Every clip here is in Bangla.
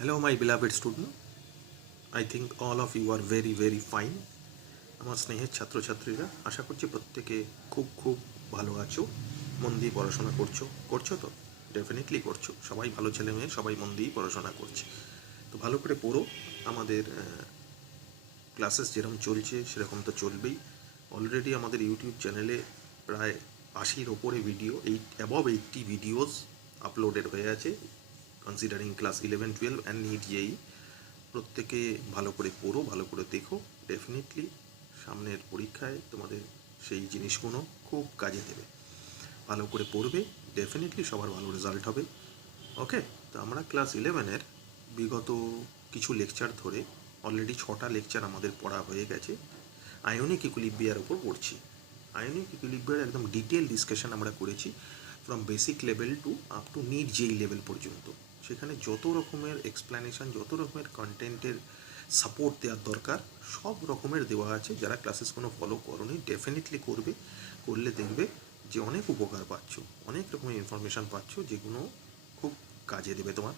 Hello, my beloved student. I think all of you are very, very fine. আমার স্নেহের ছাত্রছাত্রীরা আশা করছি প্রত্যেকে খুব খুব ভালো আছো, মন দিয়ে পড়াশোনা করছো তো ডেফিনেটলি করছো। সবাই ভালো ছেলে মেয়ে, সবাই মন দিয়েই পড়াশোনা করছে। তো ভালো করে পড়ো। আমাদের ক্লাসেস যেরকম চলছে সেরকম তো চলবেই। অলরেডি আমাদের ইউটিউব চ্যানেলে প্রায় 80-র ওপরে ভিডিও, অ্যাবভ 80 ভিডিওস আপলোডেড হয়ে আছে considering class 11, 12 and NEET JEE. প্রত্যেকে ভালো করে পড়ো, ভালো করে দেখো। ডেফিনেটলি সামনের পরীক্ষায় তোমাদের সেই জিনিসগুলো খুব কাজে দেবে। ভালো করে পড়বে, ডেফিনেটলি সবার ভালো রেজাল্ট হবে। ওকে, তো আমরা ক্লাস 11-এর বিগত কিছু লেকচার ধরে অলরেডি 6টা লেকচার আমাদের পড়া হয়ে গেছে। আয়নিক ইকুইলিব্রিয়ার উপর পড়ছি। আয়নিক ইকুইলিব্রিয়ার একদম ডিটেল ডিসকাশন আমরা করেছি from basic level to up to NEET JEE level পর্যন্ত। সেখানে যত রকমের এক্সপ্লেনেশন, যত রকমের কন্টেন্টের সাপোর্ট দেওয়ার দরকার সব রকমের দেওয়া আছে। যারা ক্লাসেসগুলো ফলো করোনি ডেফিনেটলি করবে, করলে দেখবে যে অনেক উপকার পাচ্ছ, অনেক রকমের ইনফরমেশান পাচ্ছ যেগুলো খুব কাজে দেবে তোমার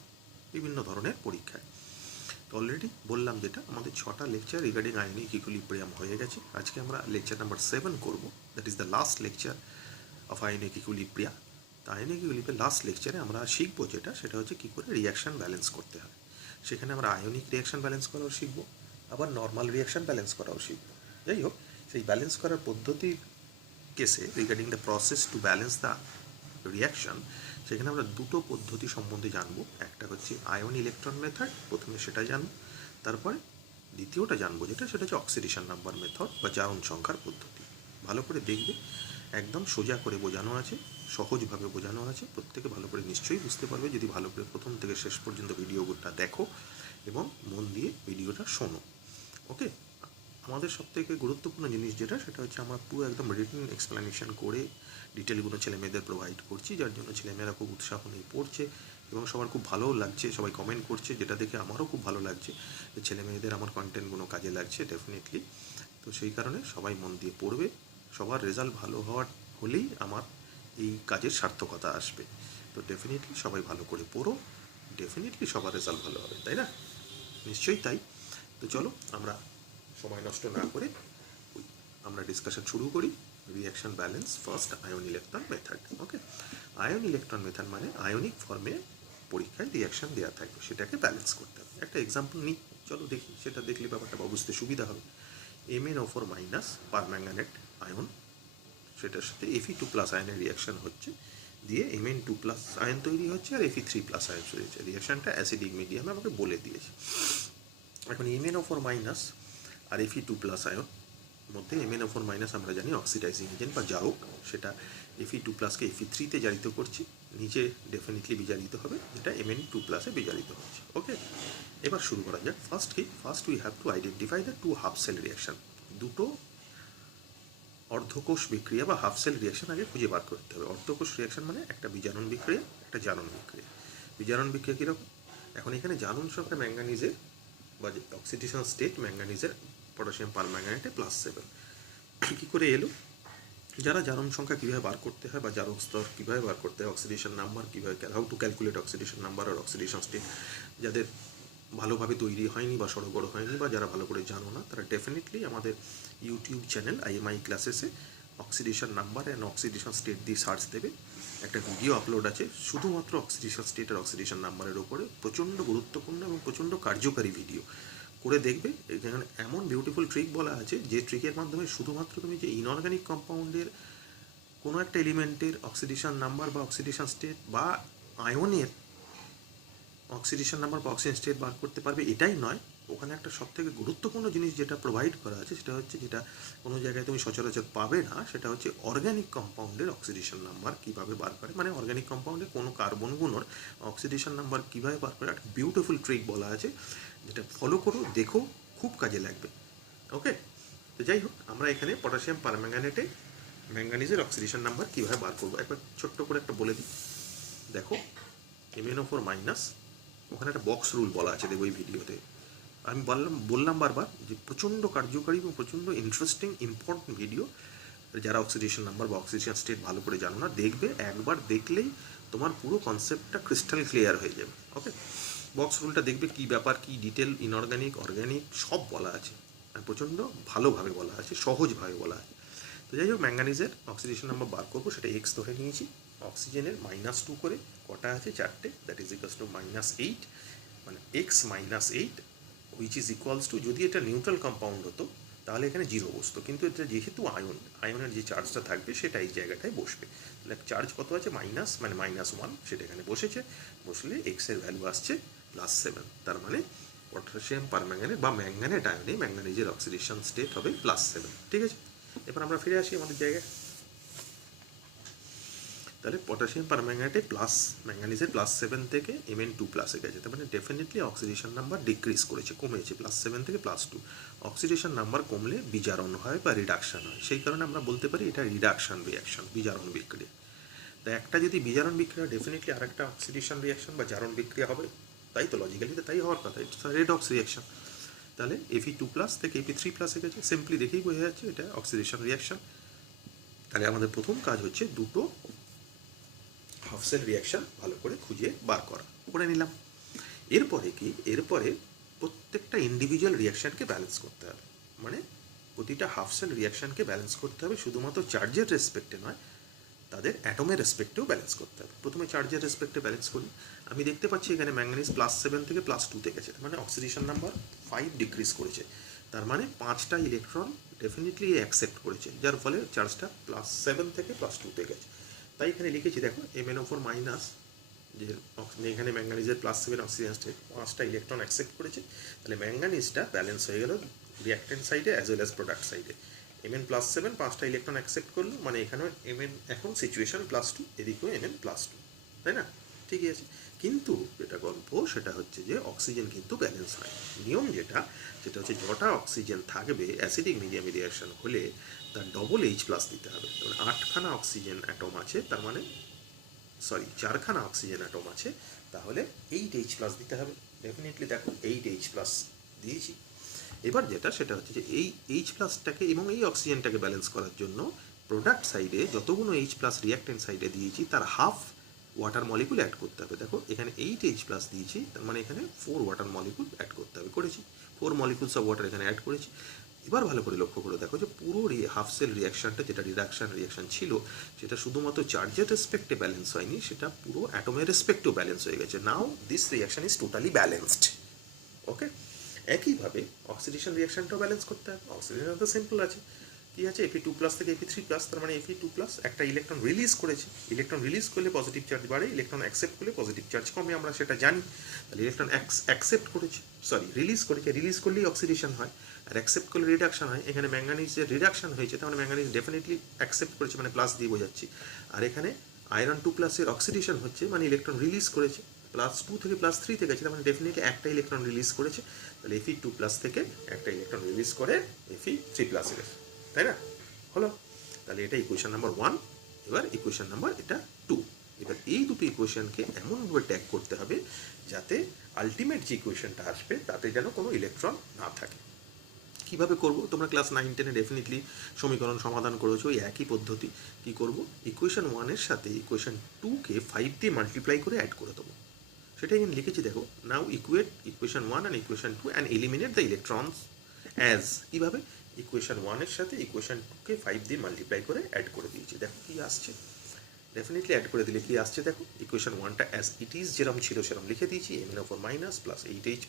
বিভিন্ন ধরনের পরীক্ষায়। তো অলরেডি বললাম যেটা আমাদের 6টা লেকচার রিগার্ডিং আয়নিক ইকুইলিব্রিয়াম হয়ে গেছে। আজকে আমরা লেকচার নাম্বার 7 করব, that is the last lecture of ionic equilibria. তো আয়নিক ইকুইলিব্রিয়ার লাস্ট লেকচারে আমরা শিখবো সেটা হচ্ছে কী করে রিয়াকশান ব্যালেন্স করতে হয়। সেখানে আমরা আয়নিক রিয়াকশান ব্যালেন্স করাও শিখবো, আবার নর্মাল রিয়াকশান ব্যালেন্স করাও শিখবো। যাই হোক, সেই ব্যালেন্স করার পদ্ধতির কেসে regarding the process to balance the reaction, সেখানে আমরা দুটো পদ্ধতি সম্বন্ধে জানবো। একটা হচ্ছে আয়ন ইলেকট্রন মেথড, প্রথমে সেটা জানবো, তারপরে দ্বিতীয়টা জানবো সেটা হচ্ছে অক্সিডেশন নাম্বার মেথড বা জারণ সংখ্যার পদ্ধতি। ভালো করে দেখবে, একদম সোজা করে বোঝানো আছে, সহজভাবে বোঝানো আছে। প্রত্যেকে ভালো করে নিশ্চয়ই বুঝতে পারবে যদি ভালো করে প্রথম থেকে শেষ পর্যন্ত ভিডিওটা দেখো এবং মন দিয়ে ভিডিওটা শোনো। ওকে, আমাদের সবথেকে গুরুত্বপূর্ণ জিনিস সেটা হচ্ছে আমরা পুরো একদম রিটেন এক্সপ্লেনেশন করে ডিটেলগুলো ছেলেমেয়েদের প্রোভাইড করছি, যার জন্য ছেলেমেয়েরা খুব উৎসাহ নিয়ে পড়ছে এবং সবার খুব ভালোও লাগছে, সবাই কমেন্ট করছে, যেটা দেখে আমারও খুব ভালো লাগছে যে ছেলেমেয়েদের আমার কন্টেন্টগুলো কাজে লাগছে ডেফিনেটলি। তো সেই কারণে সবাই মন দিয়ে পড়বে, সবার রেজাল্ট ভালো হলেই আমার এই কাজের সার্থকতা আসবে। তো ডেফিনেটলি সবাই ভালো করে পড়ো, ডেফিনেটলি সবার রেজাল্ট ভালো হবে, তাই না? নিশ্চয়ই তাই। তো চলো আমরা সময় নষ্ট না করে আমরা ডিসকাশন শুরু করি। Reaction balance first ion electron method. Okay, ion electron method মানে আয়নিক ফর্মে পরীক্ষায় রিয়াকশন দেওয়া থাকবে, সেটাকে ব্যালেন্স করতে হবে। একটা এক্সাম্পল নিই, চলো দেখি, সেটা দেখলে ব্যাপারটা বুঝতে সুবিধা হবে। MnO4 মাইনাস পারম্যাঙ্গানেট আয়ন, সেটার সাথে Fe2+ আয়নের রিয়াকশন হচ্ছে, দিয়ে Mn2+ আয়ন তৈরি হচ্ছে আর Fe3+ আয়ন তৈরি হচ্ছে। রিয়াকশনটা অ্যাসিডিক মিডিয়ামে আমাকে বলে দিয়েছে। এখন MnO4 মাইনাস আর Fe2+ আয়ন মধ্যে MnO4 মাইনাস আমরা জানি অক্সিডাইজিং এজেন্ট বা জারক, সেটা Fe2+কে Fe3-তে জারিত করছি, নিচে ডেফিনেটলি বিজারিত হবে, যেটা Mn2+-এ বিজারিত হচ্ছে। ওকে, এবার শুরু করা যাক। First we have to identify the two half cell reaction. দুটো অর্ধকোষ বিক্রিয়া বা হাফ সেল রিয়াকশন আগে খুঁজে বার করতে হবে। অর্ধকোষ রিয়াকশন মানে একটা বিজারণ বিক্রিয়া, একটা জারণ বিক্রিয়া। বিজারণ বিক্রিয়া কীরকম? এখন এখানে জারণ সংখ্যা ম্যাঙ্গানিজের বা অক্সিডেশন স্টেট ম্যাঙ্গানিজের পটাশিয়াম পারম্যাঙ্গানেটে +7 কী করে এলো? যারা জারণ সংখ্যা কীভাবে বার করতে হয় বা জারক স্তর কীভাবে বার করতে হয়, অক্সিডেশন নাম্বার কীভাবে, how to calculate oxidation number আর অক্সিডেশন স্টেট, যাদের ভালোভাবে তৈরি হয়নি বা সড়গড় হয়নি বা যারা ভালো করে জানো না, তারা ডেফিনেটলি আমাদের ইউটিউব চ্যানেল IMI ক্লাসেসে oxidation number and oxidation state দিয়ে সার্চ দেবে, একটা ভিডিও আপলোড আছে শুধুমাত্র অক্সিডেশন স্টেট আর অক্সিডেশন নাম্বারের ওপরে। প্রচণ্ড গুরুত্বপূর্ণ এবং প্রচণ্ড কার্যকারী ভিডিও, করে দেখবে। এখানে এমন বিউটিফুল ট্রিক বলা আছে যে ট্রিকের মাধ্যমে শুধুমাত্র তুমি যে ইনঅর্গানিক কম্পাউন্ডের কোনো একটা এলিমেন্টের অক্সিডেশন নাম্বার বা অক্সিডেশন স্টেট বা আয়নের অক্সিডেশন নাম্বার বা অক্সিজেন স্টেট বার করতে পারবে এটাই নয়, ওখানে একটা সবথেকে গুরুত্বপূর্ণ জিনিস যেটা প্রোভাইড করা আছে সেটা হচ্ছে, যেটা কোনো জায়গায় তুমি সচরাচর পাবে না, সেটা হচ্ছে অর্গ্যানিক কম্পাউন্ডের অক্সিডেশন নাম্বার কীভাবে বার করে, মানে অর্গ্যানিক কম্পাউন্ডে কোনো কার্বনগুলোর অক্সিডেশন নাম্বার কীভাবে বার করে একটা বিউটিফুল ট্রিক বলা আছে, যেটা ফলো করো, দেখো, খুব কাজে লাগবে। ওকে, তো যাই হোক, আমরা এখানে পটাশিয়াম পারম্যাঙ্গানেটে ম্যাঙ্গানিজের অক্সিডেশন নাম্বার কীভাবে বার করবো একবার ছোট্ট করে একটা বলে দিই। দেখো, MnO4 মাইনাস, ওখানে একটা বক্স রুল বলা আছে, দেখো এই ভিডিওতে। আমি বললাম বারবার যে প্রচণ্ড কার্যকারী এবং প্রচণ্ড ইন্টারেস্টিং ইম্পর্টেন্ট ভিডিও। যারা অক্সিডেশন নাম্বার বা অক্সিডেশন স্টেট ভালো করে জানো না, দেখবে, একবার দেখলেই তোমার পুরো কনসেপ্টটা ক্রিস্টাল ক্লিয়ার হয়ে যাবে। ওকে, বক্স রুলটা দেখবে কী ব্যাপার, কী ডিটেল, ইনঅর্গানিক, অর্গ্যানিক সব বলা আছে, আর প্রচণ্ড ভালোভাবে বলা আছে, সহজভাবে বলা আছে। তো যাই হোক, ম্যাঙ্গানিজের অক্সিডেশন নাম্বার বার করবো, সেটা এক্স ধরে নিয়েছি। অক্সিজেনের -2 করে কটা আছে, 4টে, দ্যাট ইজ ইকুয়ালস টু -8, মানে x -8 which is equals to, যদি এটা নিউট্রাল কম্পাউন্ড হতো তাহলে এখানে 0 বসতো, কিন্তু এটা যেহেতু আয়নের যে চার্জটা থাকবে সেটা এই জায়গাটায় বসবে। তাহলে চার্জ কত আছে, মানে -1, সেটা এখানে বসেছে। বসলে এক্সের ভ্যালু আসছে +7। তার মানে পটাশিয়াম পারম্যাঙ্গানেট বা ম্যাঙ্গানেট আয়নে ম্যাঙ্গানিজের অক্সিডেশন স্টেট হবে +7। ঠিক আছে, এবার আমরা ফিরে আসি আমাদের জায়গায়। তাহলে পটাশিয়াম পারম্যাঙ্গানেটে প্লাস, ম্যাঙ্গানিজের +7 থেকে Mn2+ গেছে, তার মানে ডেফিনেটলি অক্সিডেশন নাম্বার ডিক্রিজ করেছে, কমেছে, +7 থেকে +2। অক্সিডেশন নাম্বার কমলে বিজারণ হয় বা রিডাকশন হয়, সেই কারণে আমরা বলতে পারি এটা রিডাকশন রিয়াকশন, বিজারণ বিক্রিয়া। তো একটা যদি বিজারণ বিক্রিয়া, ডেফিনেটলি আরেকটা অক্সিডেশন রিয়াকশন বা জারণ বিক্রিয়া হবে, তাই তো লজিক্যালি তো তাই হওয়ার কথা, ইটস রেডক্স রিয়াকশন। তাহলে Fe2+ থেকে Fe3+ গেছে, সিম্পলি দেখেই বোঝা যাচ্ছে এটা অক্সিডেশন রিয়াকশন। তাহলে আমাদের প্রথম কাজ হচ্ছে দুটো হাফ সেল রিয়াকশন ভালো করে খুঁজে বার করে নিলাম। এরপরে কি, এরপরে প্রত্যেকটা ইন্ডিভিজুয়াল রিয়াকশানকে ব্যালেন্স করতে হবে, মানে প্রতিটা হাফ সেল রিয়াকশানকে ব্যালেন্স করতে হবে, শুধুমাত্র চার্জের রেসপেক্টে নয়, তাদের অ্যাটমের রেসপেক্টেও ব্যালেন্স করতে হবে। প্রথমে চার্জের রেসপেক্টে ব্যালেন্স করি। আমি দেখতে পাচ্ছি এখানে ম্যাঙ্গানিজ +7 থেকে +2 গেছে, মানে অক্সিডেশন নাম্বার 5 ডিক্রিজ করেছে, তার মানে 5টা ইলেকট্রন ডেফিনেটলি অ্যাকসেপ্ট করেছে, যার ফলে চার্জটা +7 থেকে +2 গেছে। তাই এখানে লিখেছি দেখো, MnO4- যে এখানে ম্যাঙ্গানিজের +7 অক্সিজেন স্টেট, 5টা ইলেকট্রন অ্যাকসেপ্ট করেছে, তাহলে ম্যাঙ্গানিজটা ব্যালেন্স হয়ে গেল রিঅ্যাক্টেন্ট সাইডে অ্যাজ ওয়েল অ্যাজ প্রোডাক্ট সাইডে। Mn+7 5টা ইলেকট্রন অ্যাকসেপ্ট করলো, মানে এখানেও Mn এখন সিচুয়েশন +2, এদিকেও Mn+2, তাই না? ঠিকই আছে, কিন্তু যেটা গল্প সেটা হচ্ছে যে অক্সিজেন কিন্তু ব্যালেন্স হয়। নিয়ম যেটা হচ্ছে যটা অক্সিজেন থাকবে অ্যাসিডিক মিডিয়ামে রিয়াকশন হলে তার ডবল H+ দিতে হবে। মানে 8খানা অক্সিজেন অ্যাটম আছে, তার মানে 4খানা অক্সিজেন অ্যাটম আছে, তাহলে 8H+ দিতে হবে। ডেফিনেটলি দেখো 8H+ দিয়েছি। এবার সেটা হচ্ছে যে এই H+টাকে এবং এই অক্সিজেনটাকে ব্যালেন্স করার জন্য প্রোডাক্ট সাইডে যতগুলো H+ রিঅ্যাক্টেন্ট সাইডে দিয়েছি তার হাফ ওয়াটার মলিকুল অ্যাড করতে হবে। দেখো এখানে 8H+ দিয়েছি, তার মানে এখানে 4 ওয়াটার মলিকুল অ্যাড করতে হবে, করেছি। 4 মলিকুলস অফ ওয়াটার এখানে অ্যাড করেছি। এবার ভালো করে লক্ষ্য করে দেখো যে পুরো হাফ সেল রিয়াকশানটা, যেটা রিডাকশান রিয়াকশান ছিল, সেটা শুধুমাত্র চার্জের রেসপেক্টে ব্যালেন্স হয়নি, সেটা পুরো অ্যাটমের রেসপেক্টেও ব্যালেন্স হয়ে গেছে। Now this reaction is totally balanced. Okay, একইভাবে অক্সিডেশন রিয়াকশানটাও ব্যালেন্স করতে হবে। অক্সিডেশন তো সিম্পল আছে, কী আছে, Fe2+ থেকে Fe3+, তার মানে Fe2+ একটা ইলেকট্রন রিলিজ করেছে, ইলেকট্রন রিলিজ করলে পজিটিভ চার্জ বাড়ে, ইলেকট্রন অ্যাকসেপ্ট করলে পজিটিভ চার্জ কমে, আমরা সেটা জানি। তাহলে ইলেকট্রন অ্যাকসেপ্ট করেছে, রিলিজ করেছে, রিলিজ করলেই অক্সিডেশন হয়, আর অ্যাকসেপ্ট করলে রিডাকশন হয়। এখানে ম্যাঙ্গানিজের রিডাকশন হয়েছে, তার মানে ম্যাঙ্গানিজ ডেফিনেটলি অ্যাকসেপ্ট করেছে, মানে প্লাস দিয়ে বোঝাচ্ছি। আর এখানে আয়রন 2+-এর অক্সিডেশন হচ্ছে, মানে ইলেকট্রন রিলিজ করেছে, +2 থেকে +3 গেছে, তার মানে ডেফিনেটলি একটা ইলেকট্রন রিলিজ করেছে। তাহলে Fe2+ থেকে একটা ইলেকট্রন রিলিজ করে Fe3+ গেছে, তাই না? হলো, তাহলে এটা ইকুয়েশন নাম্বার 1। এবার ইকুয়েশন নাম্বার এটা 2। এবার এই দুটো ইকুয়েশনকে এমনভাবে ট্যাগ করতে হবে যাতে আলটিমেট যে ইকুয়েশনটা আসবে তাতে যেন কোনো ইলেকট্রন না থাকে। কীভাবে করব, তোমরা ক্লাস 9-10-এ ডেফিনেটলি সমীকরণ সমাধান করেছো, ওই একই পদ্ধতি। কী করব, ইকুয়েশন 1-এর সাথে ইকুয়েশন 2-কে 5 দিয়ে মাল্টিপ্লাই করে অ্যাড করে দেবো। সেটা এখানে লিখেছি দেখো, now equate equation 1 and equation 2 and eliminate the electrons as. কীভাবে, ইকুয়েশন 1-এর সাথে ইকুয়েশন 2-কে 5 দিয়ে মাল্টিপ্লাই করে অ্যাড করে দিয়েছি। দেখো কী আসছে, ডেফিনেটলি অ্যাড করে দিলে কী আসছে দেখো, ইকুয়েশন 1টা অ্যাজ ইট ইজ যেরকম ছিল সেরকম লিখে দিয়েছি, MnO4- +8H+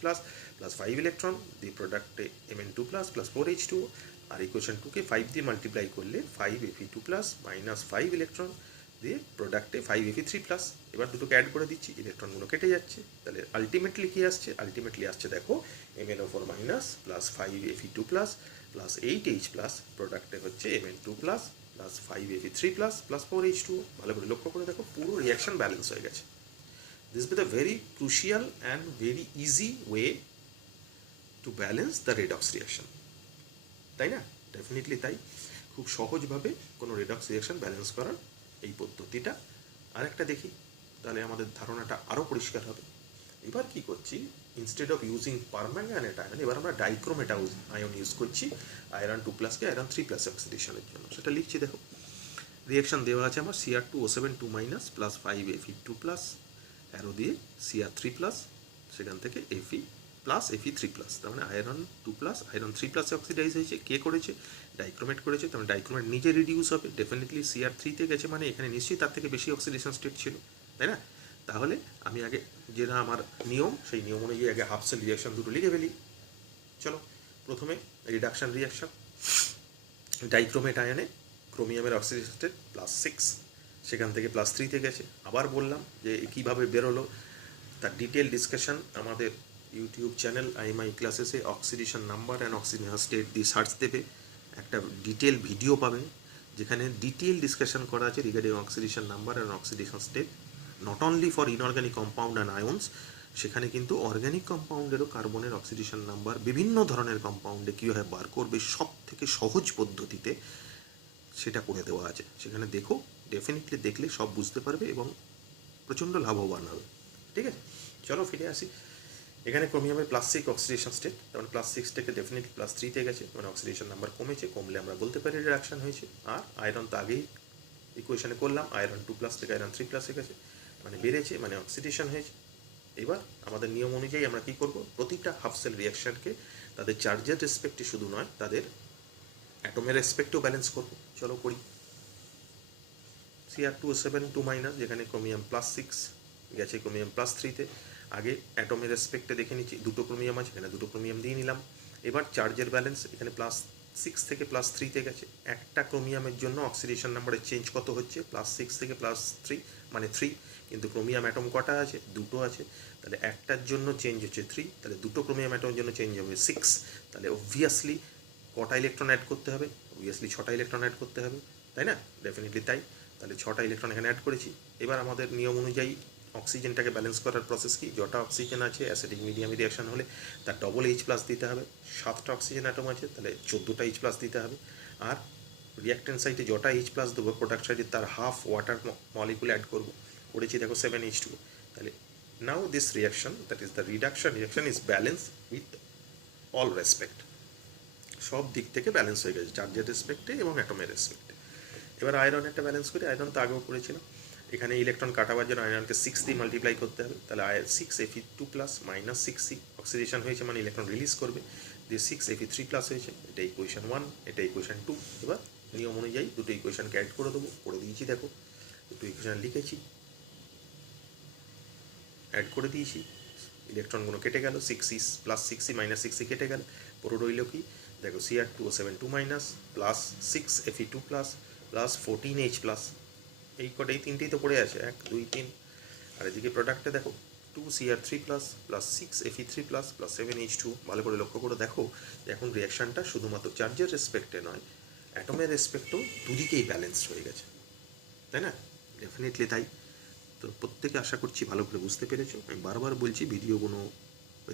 +5 ইলেকট্রন দিয়ে প্রোডাক্টে Mn2+ +4H2, আর ইকুয়েশন 2-কে 5 দিয়ে মাল্টিপ্লাই করলে 5Fe2+ -5 ইলেকট্রন দিয়ে প্রোডাক্টে 5Fe3+। এবার দুটোকে অ্যাড করে দিচ্ছি, ইলেকট্রনগুলো কেটে যাচ্ছে, তাহলে আলটিমেটলি কী আসছে, আলটিমেটলি আসছে দেখো MnO4- +5Fe2+ +8H+, প্রোডাক্টে হচ্ছে Mn2+ +5Fe3+ +4H2। ভালো করে লক্ষ্য করে দেখো পুরো রিয়াকশন ব্যালেন্স হয়ে গেছে। This B the very crucial and very easy way to balance the redox reaction, তাই না? ডেফিনেটলি তাই, খুব সহজভাবে কোনো রেডক্স রিয়াকশন ব্যালেন্স করার এই পদ্ধতিটা। আরেকটা দেখি, তাহলে আমাদের ধারণাটা আরও পরিষ্কার হবে। এবার কি করছি, instead of using permanganate ion, এবার আমরা ডাইক্রোমেট আয়ন ইউজ করছি আয়রন 2+কে আয়রন 3+ অক্সিডেশনের জন্য। সেটা লিখছি দেখো, রিয়াকশন দেওয়া আছে আমার Cr2O7 2- +5Fe2+, অ্যারো দিয়ে Cr3+, সেখান থেকে Fe প্লাস Fe3+, তার মানে আয়রন 2+, আয়রন 3+ অক্সিডাইজ হয়েছে। কে করেছে? ডাইক্রোমেট করেছে। তার মানে ডাইক্রোমেট নিজে রিডিউস হবে, ডেফিনেটলি Cr3-তে গেছে, মানে এখানে নিশ্চয়ই তার থেকে বেশি অক্সিডেশন স্টেট ছিল, তাই না? তাহলে আমি আগে যেটা আমার নিয়ম, সেই নিয়ম অনুযায়ী আগে হাফ সেল রিয়াকশন দুটো লিখে ফেলি। চলো, প্রথমে রিডাকশন রিয়াকশন, ডাইক্রোমেট আয়নে ক্রোমিয়ামের অক্সিডেশন স্টেট +6, সেখান থেকে +3-তে গেছে। আবার বললাম যে কীভাবে বেরোলো তার ডিটেল ডিসকাশন আমাদের ইউটিউব চ্যানেল IMI ক্লাসেসে oxidation number and oxidation state দিয়ে সার্চ দেবে, একটা ডিটেল ভিডিও পাবে যেখানে ডিটেল ডিসকাশন করা আছে regarding oxidation number and oxidation state, not only for inorganic compound and আয়ন্স, সেখানে কিন্তু অর্গ্যানিক কম্পাউন্ডেরও কার্বনের অক্সিডেশন নাম্বার বিভিন্ন ধরনের কম্পাউন্ডে কীভাবে বার করবে সব থেকে সহজ পদ্ধতিতে সেটা করে দেওয়া আছে। সেখানে দেখো, ডেফিনেটলি দেখলে সব বুঝতে পারবে এবং প্রচণ্ড লাভবান হবে। ঠিক আছে, চলো ফিরে আসি। এখানে ক্রোমিয়ামের +6 অক্সিডেশন স্টেট, তার +6 থেকে ডেফিনেটলি +3-তে গেছে, মানে অক্সিডেশন নাম্বার কমেছে। কমলে আমরা বলতে পারি রিডাকশন হয়েছে। আর আয়রন তো আগেই ইকুয়েশনে করলাম, আয়রন 2+ থেকে আয়রন 3+-এ গেছে, মানে বেড়েছে, মানে অক্সিডেশন হয়েছে। এবার আমাদের নিয়ম অনুযায়ী আমরা কী করব, প্রতিটা হাফ সেল রিয়াকশনকে তাদের চার্জের রেসপেক্টে শুধু নয়, তাদের অ্যাটমের রেসপেক্টেও ব্যালেন্স করব। চলো করি। Cr2O7 2-, যেখানে ক্রোমিয়াম +6 গেছে ক্রোমিয়াম +3-তে। আগে অ্যাটমের রেসপেক্টে দেখে নিচ্ছি, দুটো ক্রোমিয়াম আছে, এখানে দুটো ক্রোমিয়াম দিয়ে নিলাম। এবার চার্জের ব্যালেন্স, এখানে +6 থেকে +3-তে গেছে। একটা ক্রোমিয়ামের জন্য অক্সিডেশন নাম্বারের চেঞ্জ কত হচ্ছে? +6 থেকে +3 মানে 3, কিন্তু ক্রোমিয়াম অ্যাটম কটা আছে? দুটো আছে, তাহলে একটার জন্য চেঞ্জ হচ্ছে 3, তাহলে দুটো ক্রোমিয়াম অ্যাটমের জন্য চেঞ্জ হবে 6। তাহলে অবভিয়াসলি কটা ইলেকট্রন অ্যাড করতে হবে? অবভিয়াসলি 6টা ইলেকট্রন অ্যাড করতে হবে, তাই না? ডেফিনেটলি তাই। তাহলে 6টা ইলেকট্রন এখানে অ্যাড করেছি। এবার আমাদের নিয়ম অনুযায়ী অক্সিজেনটাকে ব্যালেন্স করার প্রসেস কি? যটা অক্সিজেন আছে অ্যাসিডিক মিডিয়ামে রিয়াকশন হলে তার ডবল H+ দিতে হবে। 7টা অক্সিজেন অ্যাটম আছে, তাহলে 14টা H+ দিতে হবে। আর রিয়াক্টেন্ট সাইডে যটা H+ দেবো, প্রোডাক্ট সাইডে তার হাফ ওয়াটার মলিকুল অ্যাড করবো। করেছি দেখো 7H2। তাহলে now this reaction, that is the reduction reaction, is balance with all respect. সব দিক থেকে ব্যালেন্স হয়ে গেছে, চার্জের রেসপেক্টে এবং অ্যাটমের রেসপেক্টে। এবার আয়রন একটা ব্যালেন্স করি। আয়রন তো আগেও করেছিলাম। এখানে ইলেকট্রন কাটাবার জন্য আয়রনকে 6 দিয়ে মাল্টিপ্লাই করতে হবে, তাহলে 6Fe2+ - 6C অক্সিডেশন হয়েছে, মানে ইলেকট্রন রিলিজ করবে। দিয়ে 6Fe3+ হয়েছে, এটা ইকুয়েশন 1, এটা ইকুয়েশন 2। এবার নিয়ম অনুযায়ী দুটো ইকুয়েশনকে অ্যাড করে দেবো, করে দিয়েছি দেখো, দুটো ইকুয়েশন লিখেছি, অ্যাড করে দিয়েছি। ইলেকট্রনগুলো কেটে গেল, 6C + 6C - 6C কেটে গেল, পুরো রইল কি দেখো, Cr2O7 2- plus 6Fe2+ plus 14H+। এই কটা, এই তিনটেই তো পড়ে আছে, 1 2 3। আর এদিকে প্রোডাক্টে দেখো 2Cr3+ plus 6Fe3+ plus 7H2। ভালো করে লক্ষ্য করে দেখো এখন রিয়াকশানটা শুধুমাত্র চার্জের রেসপেক্টে নয়, অ্যাটমের রেসপেক্টও দুদিকেই ব্যালেন্সড হয়ে গেছে, তাই না? ডেফিনেটলি তাই। তো প্রত্যেকে আশা করছি ভালো করে বুঝতে পেরেছো। আমি বারবার বলছি, ভিডিওগুলো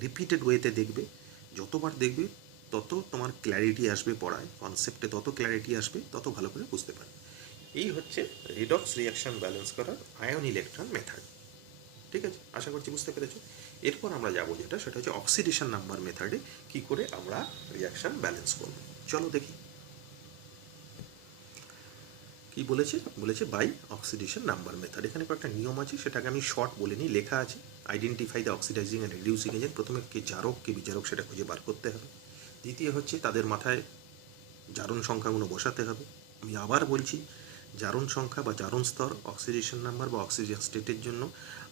রিপিটেড ওয়েতে দেখবে, যতবার দেখবে তত তোমার ক্ল্যারিটি আসবে, পড়ায় কনসেপ্টে তত ক্ল্যারিটি আসবে, তত ভালো করে বুঝতে পারবে। এই হচ্ছে রিডক্স রিয়াকশন ব্যালেন্স করার আয়ন ইলেকট্রন মেথড। ঠিক আছে, আশা করছি বুঝতে পেরেছো। এরপর আমরা যাবো সেটা হচ্ছে অক্সিডেশন নাম্বার মেথডে কী করে আমরা রিয়াকশান ব্যালেন্স করব। চলো দেখি কি বলেছে বাই অক্সিডেশন নাম্বার মেথড। এখানে কয়েকটা নিয়ম আছে, সেটাকে আমি শর্ট বলে নিই। লেখা আছে identify the oxidising and reducing agent. প্রথমে কে জারক কে বিজারক সেটা খুঁজে বার করতে হবে। দ্বিতীয় হচ্ছে তাদের মাথায় জারণ সংখ্যাগুলো বসাতে হবে। আমি আবার বলছি, জারণ সংখ্যা বা জারণ স্তর, অক্সিডেশন নাম্বার বা অক্সিজেন স্টেটের জন্য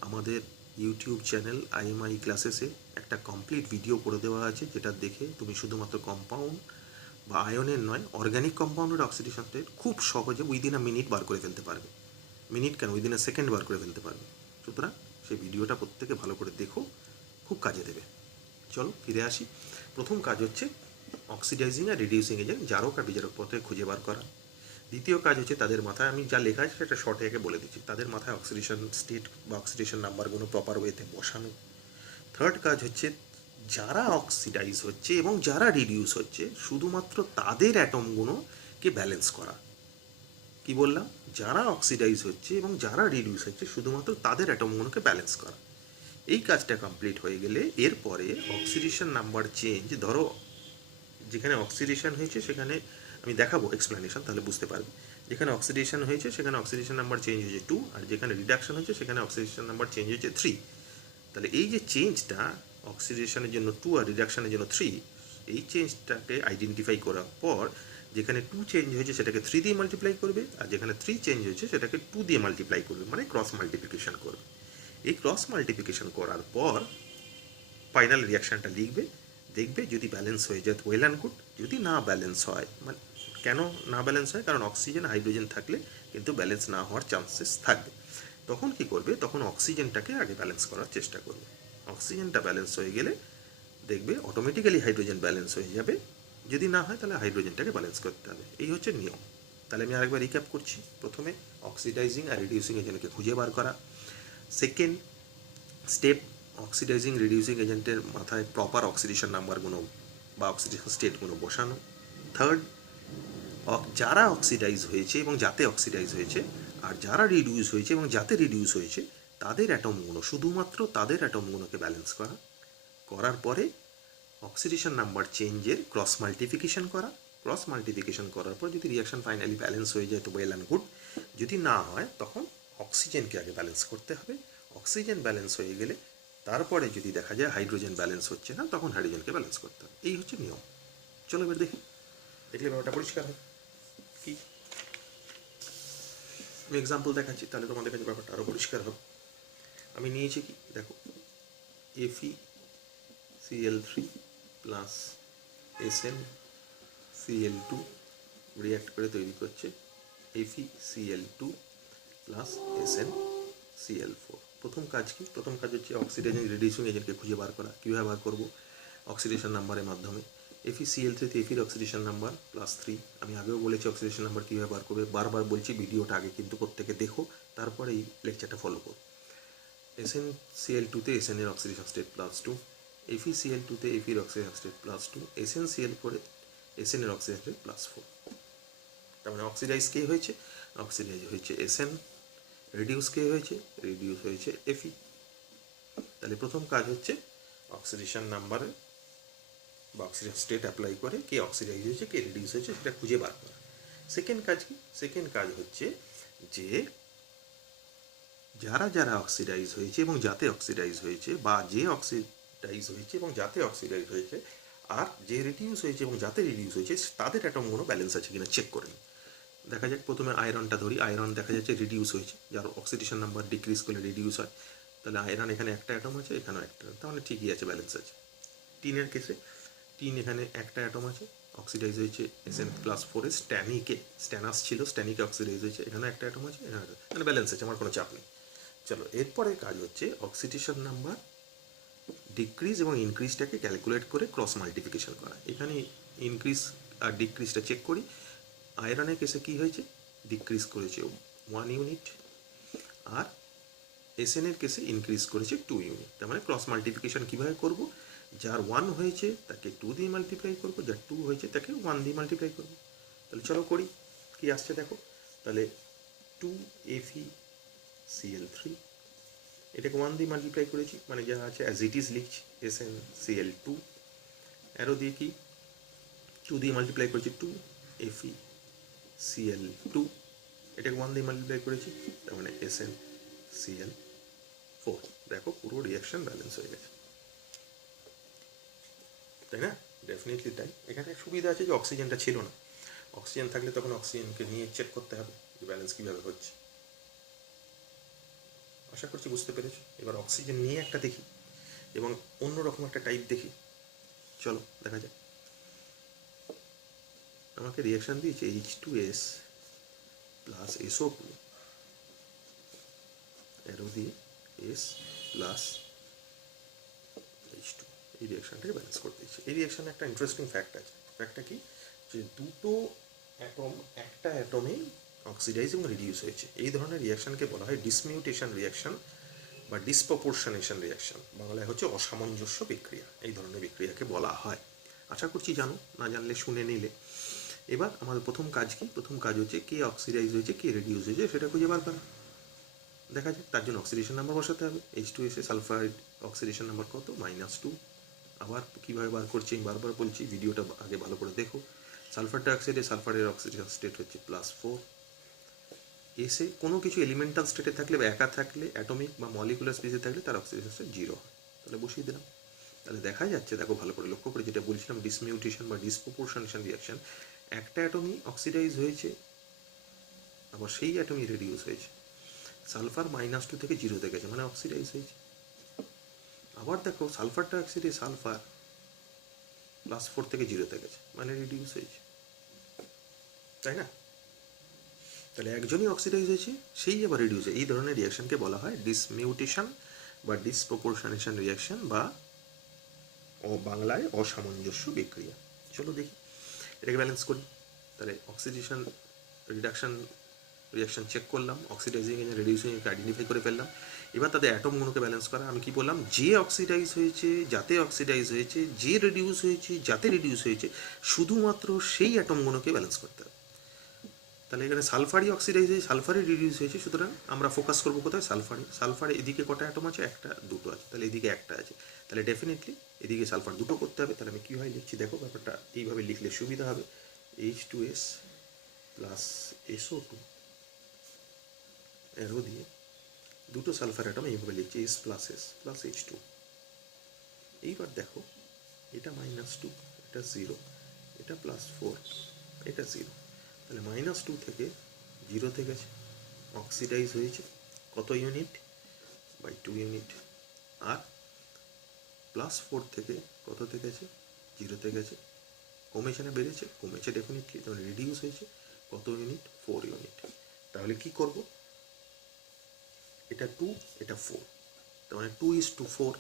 আমাদের ইউটিউব চ্যানেল IMI ক্লাসেসে একটা কমপ্লিট ভিডিও করে দেওয়া আছে, যেটা দেখে তুমি শুধুমাত্র কম্পাউন্ড বা আয়নের নয়, অর্গ্যানিক কম্পাউন্ডের অক্সিডেশন স্টেট খুব সহজে উইদিন আ মিনিট বার করে ফেলতে পারবে। মিনিট কেন, উইদিন আ সেকেন্ড বার করে ফেলতে পারবে। সুতরাং সেই ভিডিওটা প্রত্যেকে ভালো করে দেখো, খুব কাজে দেবে। চলো ফিরে আসি। প্রথম কাজ হচ্ছে অক্সিডাইজিং আর রিডিউসিং এজেন্ট, জারক আর বিজারক পথে খুঁজে বার করা। দ্বিতীয় কাজ হচ্ছে তাদের মাথায়, আমি যা লেখা আছে সেটা শর্টে একে বলে দিচ্ছি, তাদের মাথায় অক্সিডেশন স্টেট বা অক্সিডেশন নাম্বারগুলো প্রপার ওয়েতে বসানো। থার্ড কাজ হচ্ছে যারা অক্সিডাইজ হচ্ছে এবং যারা রিডিউস হচ্ছে শুধুমাত্র তাদের অ্যাটমগুলোকে ব্যালেন্স করা। কি বললাম? যারা অক্সিডাইজ হচ্ছে এবং যারা রিডিউস হচ্ছে শুধুমাত্র তাদের অ্যাটমগুলোকে ব্যালেন্স করা। এই কাজটা কমপ্লিট হয়ে গেলে এরপরে অক্সিডেশন নাম্বার চেঞ্জ, ধরো যেখানে অক্সিডেশন হয়েছে সেখানে আমি দেখাবো এক্সপ্লেনেশন, তাহলে বুঝতে পারবে। যেখানে অক্সিডেশন হয়েছে সেখানে অক্সিডেশন নাম্বার চেঞ্জ হয়েছে 2, আর যেখানে রিডাকশন হয়েছে সেখানে অক্সিডেশন নাম্বার চেঞ্জ হয়েছে 3। তাহলে এই যে চেঞ্জটা অক্সিডেশনের জন্য 2 আর রিডাকশনের জন্য 3, এই চেঞ্জটাকে আইডেন্টিফাই করার পর যেখানে 2 চেঞ্জ হয়েছে সেটাকে 3 দিয়ে মাল্টিপ্লাই করবে, আর যেখানে 3 চেঞ্জ হয়েছে সেটাকে 2 দিয়ে মাল্টিপ্লাই করবে, মানে ক্রস মাল্টিপ্লিকেশন করবে। এই ক্রস মাল্টিপ্লিকেশন করার পর ফাইনাল রিয়াকশানটা লিখবে, দেখবে যদি ব্যালেন্স হয়ে যায় ওয়েল অ্যান্ড গুড, যদি না ব্যালেন্স হয়, মানে কেন না ব্যালেন্স হয়, কারণ অক্সিজেন হাইড্রোজেন থাকলে কিন্তু ব্যালেন্স না হওয়ার চান্সেস থাকবে। তখন কি করবে, তখন অক্সিজেনটাকে আগে ব্যালেন্স করার চেষ্টা করবে। অক্সিজেনটা ব্যালেন্স হয়ে গেলে দেখবে অটোমেটিক্যালি হাইড্রোজেন ব্যালেন্স হয়ে যাবে, যদি না হয় তাহলে হাইড্রোজেনটাকে ব্যালেন্স করতে হবে। এই হচ্ছে নিয়ম। তাহলে আমি আরেকবার রিক্যাপ করছি। প্রথমে অক্সিডাইজিং আর রিডিউসিং এজেন্টকে খুঁজে বার করা। সেকেন্ড স্টেপ, অক্সিডাইজিং রিডিউসিং এজেন্টের মাথায় প্রপার অক্সিডেশন নাম্বারগুলো বা অক্সিডেশন স্টেটগুলো বসানো। থার্ড, যারা অক্সিডাইজ হয়েছে এবং যাতে অক্সিডাইজ হয়েছে, আর যারা রিডিউস হয়েছে এবং যাতে রিডিউস হয়েছে, তাদের অ্যাটমগুলো, শুধুমাত্র তাদের অ্যাটমগুলোকে ব্যালেন্স করার পরে অক্সিডেশন নাম্বার চেঞ্জের ক্রস মাল্টিফিকেশন করা। ক্রস মাল্টিফিকেশন করার পর যদি রিয়াকশন ফাইনালি ব্যালেন্স হয়ে যায় তো ওয়েল অ্যান্ড গুড, যদি না হয় তখন অক্সিজেনকে আগে ব্যালেন্স করতে হবে। অক্সিজেন ব্যালেন্স হয়ে গেলে তারপরে যদি দেখা যায় হাইড্রোজেন ব্যালেন্স হচ্ছে না, তখন হাইড্রোজেনকে ব্যালেন্স করতে হবে। এই হচ্ছে নিয়ম। চলো এবার দেখি, দেখলে ব্যাপারটা পরিষ্কার হয় কি। আমি এক্সাম্পল দেখাচ্ছি, তাহলে তোমাদের কাছে ব্যাপারটা আরও পরিষ্কার হবে। আমি নিয়েছি কি দেখো, FeCl3 প্লাস SnCl2 রিঅ্যাক্ট করে তৈরি করছে FeCl2 প্লাস SnCl4। প্রথম কাজ কি? প্রথম কাজ হচ্ছে অক্সিডাইজিং রিডিউসিং এজেন্টকে খুঁজে বার করা। কীভাবে বার করবো? অক্সিডেশন নাম্বারের মাধ্যমে। FeCl3 তে Feর অক্সিডেশন নাম্বার +3। আমি আগেও বলেছি অক্সিডেশন নাম্বার কীভাবে বার করবে, বারবার বলছি, ভিডিওটা আগে কিন্তু প্রত্যেকে দেখো, তারপরে এই লেকচারটা ফলো করো। SnCl2 তে Sn এর অক্সিডেশন স্টেট +2, FeCl2 তে Feর অক্সিডেশন স্টেট +2, SnCl4 Sn এর অক্সিডেশন স্টেট +4। তার মানে অক্সিডাইজ কে হয়েছে? অক্সিডাইজ হয়েছে Sn। রিডিউস কে হয়েছে? রিডিউস হয়েছে Fe। তাহলে প্রথম কাজ হচ্ছে অক্সিডেশন নাম্বারে বা অক্সিডেশন স্টেট অ্যাপ্লাই করে কে অক্সিডাইজ হয়েছে কে রিডিউস হয়েছে সেটা খুঁজে বার করা। সেকেন্ড কাজ কি? সেকেন্ড কাজ হচ্ছে যে যারা যারা অক্সিডাইজ হয়েছে এবং যাতে অক্সিডাইজ হয়েছে, বা যে অক্সিডাইজ হয়েছে এবং যাতে অক্সিডাইজ হয়েছে, আর যে রিডিউস হয়েছে এবং যাতে রিডিউস হয়েছে, তাদের অ্যাটমগুলো ব্যালেন্স আছে কিনা চেক করে নিই। দেখা যাক, প্রথমে আয়রনটা ধরি। আয়রন দেখা যাচ্ছে রিডিউস হয়েছে, যার অক্সিডেশন নাম্বার ডিক্রিজ করলে রিডিউস হয়। তাহলে আয়রন এখানে একটা অ্যাটম আছে, এখানেও একটা, তাহলে ঠিকই আছে, ব্যালেন্স আছে। টিনের কেসে টিন এখানে একটা অ্যাটম আছে, অক্সিডাইজ হয়েছে Sn+4 স্ট্যানিকে, স্ট্যানাস ছিল, স্ট্যানিকে অক্সিডাইজ হয়েছে, এখানে একটা অ্যাটম আছে, এখানে ব্যালেন্স আছে, আমার কোনো চাপ নেই। চলো, এরপরে কাজ হচ্ছে অক্সিডেশন নাম্বার ডিক্রিজ এবং ইনক্রিজটাকে ক্যালকুলেট করে ক্রস মাল্টিপ্লিকেশন করা। এখানে ইনক্রিজ আর ডিক্রিজটা চেক করি। আয়রনের কেসে কী হয়েছে? ডিক্রিজ করেছে 1 ইউনিট, আর Sn এর কেসে ইনক্রিজ করেছে 2 ইউনিট। তার মানে ক্রস মাল্টিপ্লিকেশন কীভাবে করব? যার 1 হয়েছে তাকে 2 দিয়ে মাল্টিপ্লাই করবো, যার 2 হয়েছে তাকে 1 দিয়ে মাল্টিপ্লাই করবো। তাহলে চলো করি, কী আসছে দেখো। তাহলে 2FeCl3, এটাকে 1 দিয়ে মাল্টিপ্লাই করেছি, মানে যা আছে অ্যাজ ইট ইজ লিখছি, SnCl2, অ্যারো দিয়ে কি 2 দিয়ে মাল্টিপ্লাই করেছি 2FeCl2, এটাকে 1 দিয়ে মাল্টিপ্লাই করেছি, তার মানে SnCl4। দেখো পুরো রিয়াকশন ব্যালেন্স হয়ে গেছে, তাই না? ডেফিনেটলি তাই। এখানে সুবিধা আছে যে অক্সিজেনটা ছিল না, অক্সিজেন থাকলে তখন অক্সিজেনকে নিয়ে চেক করতে হবে যে ব্যালেন্স কীভাবে হচ্ছে। আশা করছি বুঝতে পেরেছো। এবার অক্সিজেন নিয়ে একটা দেখি এবং অন্যরকম একটা টাইপ দেখি। চলো দেখা যাক। আমাকে রিয়াকশান দিয়েছে H2S প্লাস SO2, অ্যারো দিয়ে S প্লাস H2, এই রিয়াকশানটাকে ব্যালেন্স করতে দিচ্ছে। এই রিয়াকশানে একটা ইন্টারেস্টিং ফ্যাক্ট আছে। ফ্যাক্টটা কি? যে দুটো অ্যাটম একটা অ্যাটমে অক্সিডাইজ এবং রিডিউস হয়েছে। এই ধরনের রিয়াকশানকে বলা হয় ডিসমিউটেশন রিয়াকশান বা ডিসপ্রপোর্শনেশন রিয়াকশান, বাংলায় হচ্ছে অসামঞ্জস্য বিক্রিয়া। এই ধরনের বিক্রিয়াকে বলা হয়। আশা করছি জানো, না জানলে শুনে নিলে। এবার আমাদের প্রথম কাজ কি? প্রথম কাজ হচ্ছে কে অক্সিডাইজ হয়েছে কে রিডিউস হয়েছে সেটা খুঁজে বার করা। দেখা যাক, তার জন্য অক্সিডেশন নাম্বার বসাতে হবে। H2S সালফাইড অক্সিডেশন নাম্বার কত? -2। আবার কীভাবে বার করছি আমি বারবার বলছি, ভিডিওটা আগে ভালো করে দেখো। সালফার ডাইঅক্সাইডে সালফারের অক্সিডেশন স্টেট হচ্ছে +4, এসে কোনো কিছু এলিমেন্টাল স্টেটে থাকলে বা একা থাকলে অ্যাটমিক বা মলিকুলার স্পিসে থাকলে তার অক্সিজেন স্টেট জিরো হয়। তাহলে বসিয়ে দিলাম। তাহলে দেখা যাচ্ছে, দেখো ভালো করে লক্ষ্য করে, যেটা বলছিলাম ডিসমিউটেশন বা ডিসপ্রপোর্শনেশন রিয়াকশন, একটা অ্যাটমি অক্সিডাইজ হয়েছে আবার সেই অ্যাটমি রেডিউস হয়েছে। সালফার -2 থেকে 0-তে গেছে মানে অক্সিডাইজ হয়েছে। আবার দেখো সালফার ডাইঅক্সাইডে সালফার +4 থেকে 0-তে গেছে মানে রিডিউস হয়েছে, তাই না? তাহলে একজনই অক্সিডাইজ হয়েছে, সেই আবার রিডিউস হয়। এই ধরনের রিয়াকশনকে বলা হয় ডিসমিউটেশন বা ডিসপ্রপোর্শনেশন রিয়াকশন বা বাংলায় অসামঞ্জস্য বিক্রিয়া। চলো দেখি এটাকে ব্যালেন্স করি। তাহলে অক্সিডেশন রিডাকশন রিয়াকশন চেক করলাম, অক্সিডাইজিং এজেন্ট রিডিউসিং এজেন্টকে আইডেন্টিফাই করে ফেললাম। এবার তাদের অ্যাটমগুলোকে ব্যালেন্স করা। আমি কি বললাম, যে অক্সিডাইজ হয়েছে যাতে অক্সিডাইজ হয়েছে, যে রিডিউস হয়েছে যাতে রিডিউস হয়েছে, শুধুমাত্র সেই অ্যাটমগুলোকে ব্যালেন্স করতে হবে। তাহলে এখানে সালফারই অক্সিডাইজ হয়েছে, সালফারই রিডিউস হয়েছে, সুতরাং আমরা ফোকাস করবো কোথায়, সালফারে। সালফারে এদিকে কটা অ্যাটম আছে, একটা দুটো আছে, তাহলে এদিকে একটা আছে, তাহলে ডেফিনেটলি এদিকে সালফার দুটো করতে হবে। তাহলে আমি কীভাবে লিখছি দেখো, ব্যাপারটা এইভাবে লিখলে সুবিধা হবে। H2S প্লাস SO2 অ্যারো দিয়ে দুটো সালফার অ্যাটম এইভাবে লিখছি, S প্লাস H2। এইবার দেখো এটা -2, এটা 0, এটা +4, এটা 0। তাহলে -2 থেকে 0-তে গেছে, অক্সিডাইজ হয়েছে কত ইউনিট, বাই 2 ইউনিট। আর +4 থেকে কততে গেছে, 0-তে গেছে, কমেছে না বেড়েছে, কমেছে ডেফিনেটলি। তাহলে রিডিউস হয়েছে কত ইউনিট, 4 ইউনিট। তাহলে কি করব, এটা 2 এটা 4, তার মানে 2:4,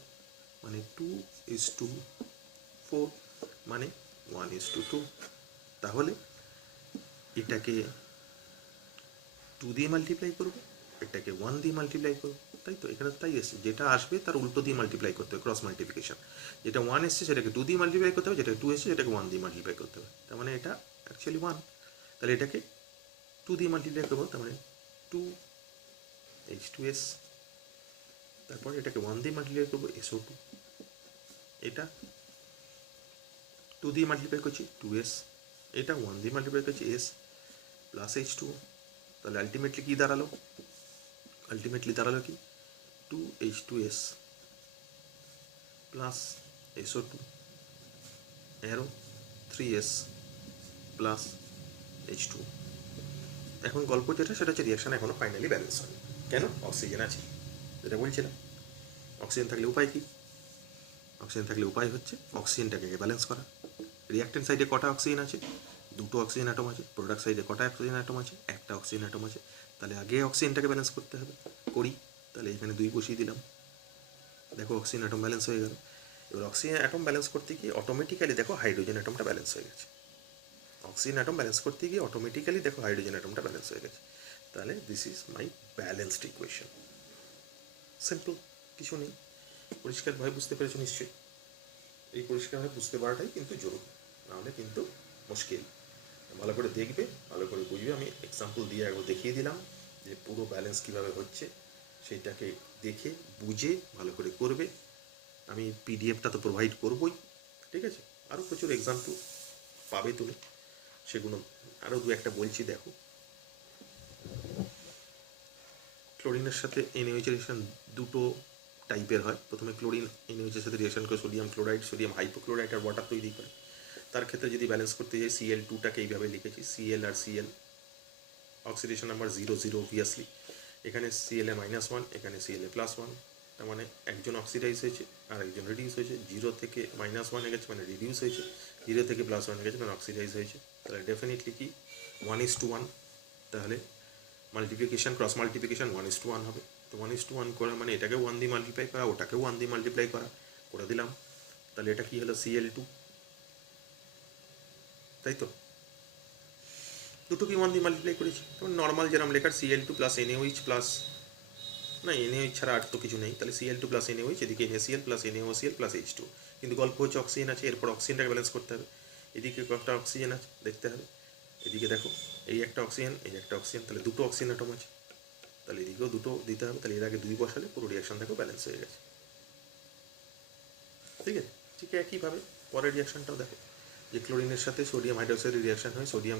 মানে 2:4 মানে 1:2। তাহলে এটাকে 2 দিয়ে মাল্টিপ্লাই করবো, এটাকে 1 দিয়ে মাল্টিপ্লাই করবো, তাই তো? এখানে তাই এসছে, যেটা আসবে তার উল্টো দিয়ে মাল্টিপ্লাই করতে হবে, ক্রস মাল্টিপ্লিকেশন। যেটা 1 এসছে সেটাকে 2 দিয়ে মাল্টিপ্লাই করতে হবে, যেটা 2 এসছে সেটাকে 1 দিয়ে মাল্টিপ্লাই করতে হবে। তার মানে এটা অ্যাকচুয়ালি 1। তাহলে এটাকে 2 দিয়ে মাল্টিপ্লাই করবো, তার মানে 2H2S। তারপর এটাকে 1 দিয়ে মাল্টিপ্লাই করবো, SO2। এটা 2 দিয়ে মাল্টিপ্লাই করছি, 2S। এটা 1 দিয়ে মাল্টিপ্লাই করছি, S প্লাস H2। তাহলে আলটিমেটলি কী দাঁড়ালো, কি 2H2S plus SO2 arrow 3S plus H2। এখন গল্প যেটা, সেটা হচ্ছে রিয়াকশান এখনও ফাইনালি ব্যালেন্স হয়। কেন, অক্সিজেন আছে, যেটা বলছিলাম। অক্সিজেন থাকলে উপায় কী, অক্সিজেন থাকলে উপায় হচ্ছে অক্সিজেনটাকে ব্যালেন্স করা। রিয়াক্টেন্ট সাইডে কটা অক্সিজেন আছে, দুটো অক্সিজেন অ্যাটম আছে। প্রোডাক্ট সাইডে কটা অক্সিজেন অ্যাটম আছে, একটা অক্সিজেন অ্যাটম আছে। তাহলে আগে অক্সিজেনটাকে ব্যালেন্স করতে হবে, করি। তাহলে এখানে 2 বসিয়ে দিলাম, দেখো অক্সিজেন অ্যাটম ব্যালেন্স হয়ে গেল। এবার অক্সিজেন অ্যাটম ব্যালেন্স করতে গিয়ে অটোমেটিক্যালি দেখো হাইড্রোজেন অ্যাটমটা ব্যালেন্স হয়ে গেছে। অক্সিজেন অ্যাটম ব্যালেন্স করতে গিয়ে অটোমেটিক্যালি দেখো হাইড্রোজেন অ্যাটমটা ব্যালেন্স হয়ে গেছে। তাহলে this is my balanced equation. Simple, কিছু নেই। পরিষ্কারভাবে বুঝতে পেরেছো নিশ্চয়ই? এই পরিষ্কারভাবে বুঝতে পারাটাই কিন্তু জরুরি, নাহলে কিন্তু মুশকিল। ভালো করে দেখবে, ভালো করে বুঝবে। আমি এক্সাম্পল দিয়ে একবার দেখিয়ে দিলাম যে পুরো ব্যালেন্স কীভাবে হচ্ছে, সেইটাকে দেখে বুঝে ভালো করে করবে। আমি পিডিএফটা তো প্রোভাইড করবই, ঠিক আছে? আরও প্রচুর এক্সাম্পল পাবে তুমি, সেগুলো আরও 2-1টা বলছি। দেখো, ক্লোরিনের সাথে NaOH রিয়েকশন দুটো টাইপের হয়। প্রথমে ক্লোরিন NaOH এর সাথে রিয়েকশন করে সোডিয়াম ক্লোরাইড, সোডিয়াম হাইপোক্লোরাইড আর ওয়াটার তৈরি করে। তার ক্ষেত্রে যদি ব্যালেন্স করতে যাই, Cl2টাকে এইভাবে লিখেছি, Cl আর Cl, অক্সিডেশন নাম্বার 0 0 অবভিয়াসলি। এখানে Cl -1, এখানে Cl +1। তার মানে একজন অক্সিডাইজ হয়েছে আর একজন রিডিউস হয়েছে। 0 থেকে -1 গেছে মানে রিডিউস হয়েছে, 0 থেকে +1 গেছে মানে অক্সিডাইজ হয়েছে। তাহলে ডেফিনেটলি কি 1:1। তাহলে মাল্টিপ্লিকেশন, ক্রস মাল্টিপ্লিকেশন 1:1 হবে। তো 1:1 করা মানে এটাকে 1 দিয়ে মাল্টিপ্লাই করা, ওটাকেও 1 দিয়ে মাল্টিপ্লাই করা, করে দিলাম। তাহলে এটা কি হলো, Cl2, তাই তো? দুটোকে 1 দিয়ে মাল্টিপ্লাই করেছি। তখন নর্মাল যেরকম লেখার Cl2 প্লাস NaOH প্লাস, না NaOH ছাড়া আর তো কিছু নেই। তাহলে Cl2 প্লাস NaOH, এদিকে NaCl plus NaOCl plus H2। কিন্তু গল্প হচ্ছে অক্সিজেন আছে, এরপর অক্সিজেনটাকে ব্যালেন্স করতে হবে। এদিকে কয়েকটা অক্সিজেন আছে দেখতে হবে, এদিকে দেখো এই একটা অক্সিজেন, এই একটা অক্সিজেন, তাহলে দুটো অক্সিজেন অ্যাটম আছে, তাহলে এদিকেও দুটো দিতে হবে। তাহলে এর আগে 2 বসালে পুরো রিয়াকশন দেখো ব্যালেন্স হয়ে গেছে, ঠিক আছে? ঠিক একইভাবে পরের রিয়াকশনটাও দেখো, যে ক্লোরিনের সাথে সোডিয়াম হাইড্রোক্সাইডের রিয়াকশন হয়, সোডিয়াম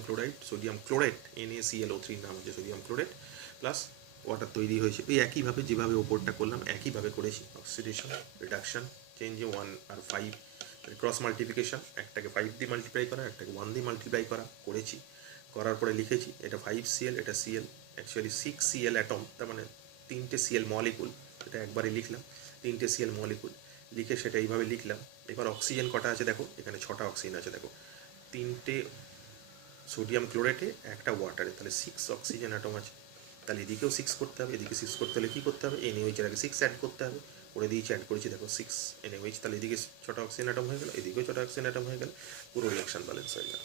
ক্লোরাইড, NaClO3 নাম হচ্ছে সোডিয়াম ক্লোরাইড, প্লাস ওয়াটার তৈরি হয়েছে। এই একইভাবে যেভাবে ওপরটা করলাম একইভাবে করেছি, অক্সিডেশন, রিডাকশন, চেঞ্জে 1 আর 5, ক্রস মাল্টিপ্লিকেশন, একটাকে 5 দিয়ে মাল্টিপ্লাই করা, একটাকে 1 দিয়ে মাল্টিপ্লাই করা করেছি। করার পরে লিখেছি এটা 5Cl, এটা Cl, অ্যাকচুয়ালি 6Cl অ্যাটম, তার মানে 3টে Cl মলিকুল, এটা একবারে লিখলাম 3টে Cl মলিকুল, লিখে সেটা এইভাবে লিখলাম। এবার অক্সিজেন কটা আছে দেখো, এখানে 6টা অক্সিজেন আছে দেখো, 3টে সোডিয়াম ক্লোরেটে, একটা ওয়াটারে, তাহলে 6 অক্সিজেন অ্যাটম আছে। তাহলে এদিকেও 6 করতে হবে, এদিকে 6 করতে হলে কী করতে হবে, NaOH এর আগে 6 অ্যাড করতে হবে, করে দিয়েছি, অ্যাড করেছি দেখো 6 NaOH, তাহলে এদিকে 6টা অক্সিজেন অ্যাটম হয়ে গেল, এদিকেও 6টা অক্সিজেন অ্যাটম হয়ে গেল, পুরো রিঅ্যাকশন ব্যালেন্স হয়ে গেল।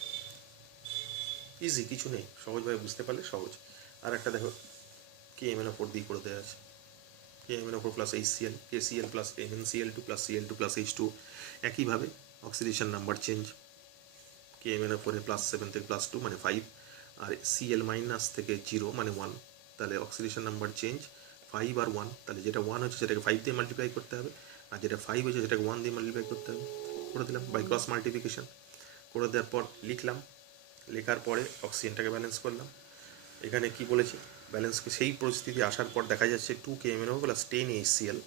ইজি, কিছু নেই, সহজভাবে বুঝতে পারলে সহজ। আর একটা দেখো KMnO4 দিয়ে করে দেওয়া আছে, KMnO4 plus HCl, KCl plus MnCl2 plus Cl2 plus H2, একইভাবে অক্সিডেশন নাম্বার চেঞ্জ, KMnO4 এ +7 থেকে +2 মানে 5, আর Cl মাইনাস থেকে 0 মানে 1, তাহলে অক্সিডেশন নাম্বার চেঞ্জ 5 আর 1, তাহলে যেটা 1 হচ্ছে সেটাকে 5 দিয়ে মাল্টিপ্লাই করতে হবে, আর যেটা 5 হচ্ছে সেটাকে 1 দিয়ে মাল্টিপ্লাই করতে হবে, করে দিলাম বাই ক্রস মাল্টিপ্লিকেশন। করে দেওয়ার পর লিখলাম, লেখার পরে অক্সিজেনটাকে ব্যালেন্স করলাম। এখানে কি বলেছি, ব্যালেন্স সেই পরিস্থিতি আসার পর দেখা যাচ্ছে 2 KMnO প্লাস 10 HCl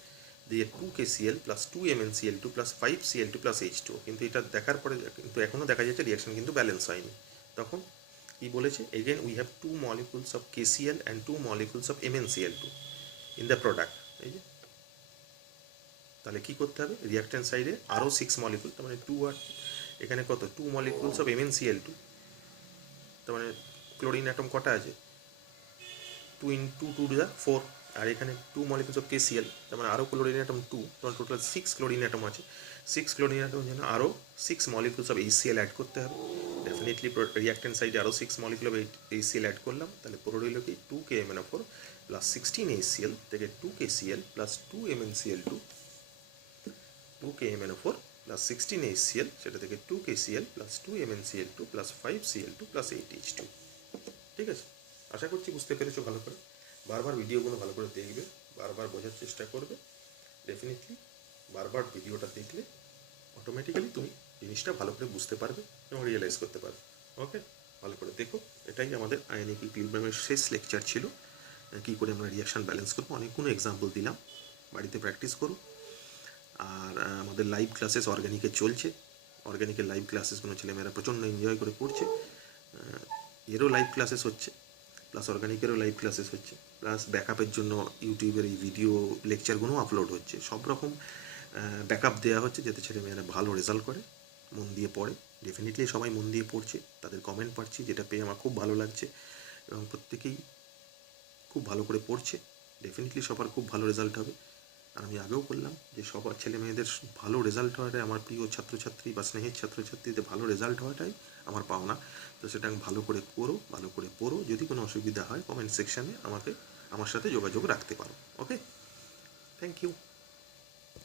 দিয়ে 2 KCl plus 2 MnCl2 plus 5 Cl2 plus H2, কিন্তু এটা দেখার পরে কিন্তু এখনও দেখা যাচ্ছে রিয়াকশন কিন্তু ব্যালেন্স হয়নি। তখন কি বলেছে, again we have 2 molecules of KCl and 2 molecules of MnCl2 in the product. এই যে তাহলে কী করতে হবে, রিয়াক্ট্যান্ট সাইডে আরও 6 মলিকুল, তার মানে 2 আর এখানে কত 2 molecules অফ MnCl2, তার মানে ক্লোরিন অ্যাটম কটা আছে, 2 into 2 to the 4, আর এখানে 2 molecules of KCl, তার মানে আরও ক্লোরিন অ্যাটম 2, তখন টোটাল 6 ক্লোরিন অ্যাটম আছে। 6 ক্লোরিন অ্যাটমের জন্য আরও 6 molecules of HCl অ্যাড করতে হবে। ডেফিনেটলি রিয়াক্ট্যান্ট সাইডে আরও 6 molecule of HCl অ্যাড করলাম, তাহলে পুরো রইল কি 2 KMnO4 প্লাস 16 HCl থেকে 2 KCl plus 2 MnCl2, 2 KMnO4 plus 16 HCl, সেটা থেকে 2 KCl plus 2 MnCl2 plus 5 Cl2 plus 8 H2। ঠিক আছে, আশা করছি বুঝতে পেরেছো ভালো করে। বারবার ভিডিওগুলো ভালো করে দেখবে, বারবার বোঝার চেষ্টা করবে। ডেফিনেটলি বারবার ভিডিওটা দেখলে অটোমেটিক্যালি তুমি জিনিসটা ভালো করে বুঝতে পারবে এবং রিয়েলাইজ করতে পারবে। ওকে, ভালো করে দেখো। এটাই আমাদের আয়নিক ইকুইলিব্রিয়ামের শেষ লেকচার ছিল, কী করে আমরা রিয়াকশান ব্যালেন্স করবো। অনেকগুলো এক্সাম্পল দিলাম, বাড়িতে প্র্যাকটিস করো। আর আমাদের লাইভ ক্লাসেস অর্গানিকে চলছে, অর্গানিকের লাইভ ক্লাসেসগুলো ছেলেমেয়েরা প্রচণ্ড এনজয় করে পড়ছে। এরও লাইভ ক্লাসেস হচ্ছে, প্লাস অর্গানিকেরও লাইভ ক্লাসেস হচ্ছে, প্লাস ব্যাকআপের জন্য ইউটিউবের এই ভিডিও লেকচারগুলোও আপলোড হচ্ছে। সব রকম ব্যাকআপ দেওয়া হচ্ছে যাতে ছেলেমেয়েরা ভালো রেজাল্ট করে, মন দিয়ে পড়ে। ডেফিনেটলি সবাই মন দিয়ে পড়ছে, তাদের কমেন্ট পাচ্ছি, যেটা পেয়ে আমার খুব ভালো লাগছে, এবং প্রত্যেকেই খুব ভালো করে পড়ছে। ডেফিনেটলি সবার খুব ভালো রেজাল্ট হবে। আর আমি আগেও বললাম যে সবার ছেলে মেয়েদের ভালো রেজাল্ট হওয়াটাই আমার প্রিয় ছাত্রছাত্রী বা স্নেহের ছাত্রছাত্রীদের ভালো রেজাল্ট হওয়াটাই আমার পাওনা। তো সেটা ভালো করে করো, ভালো করে পড়ো। যদি কোনো অসুবিধা হয় কমেন্ট সেকশানে আমার সাথে যোগাযোগ রাখতে পারো। ওকে, থ্যাংক ইউ।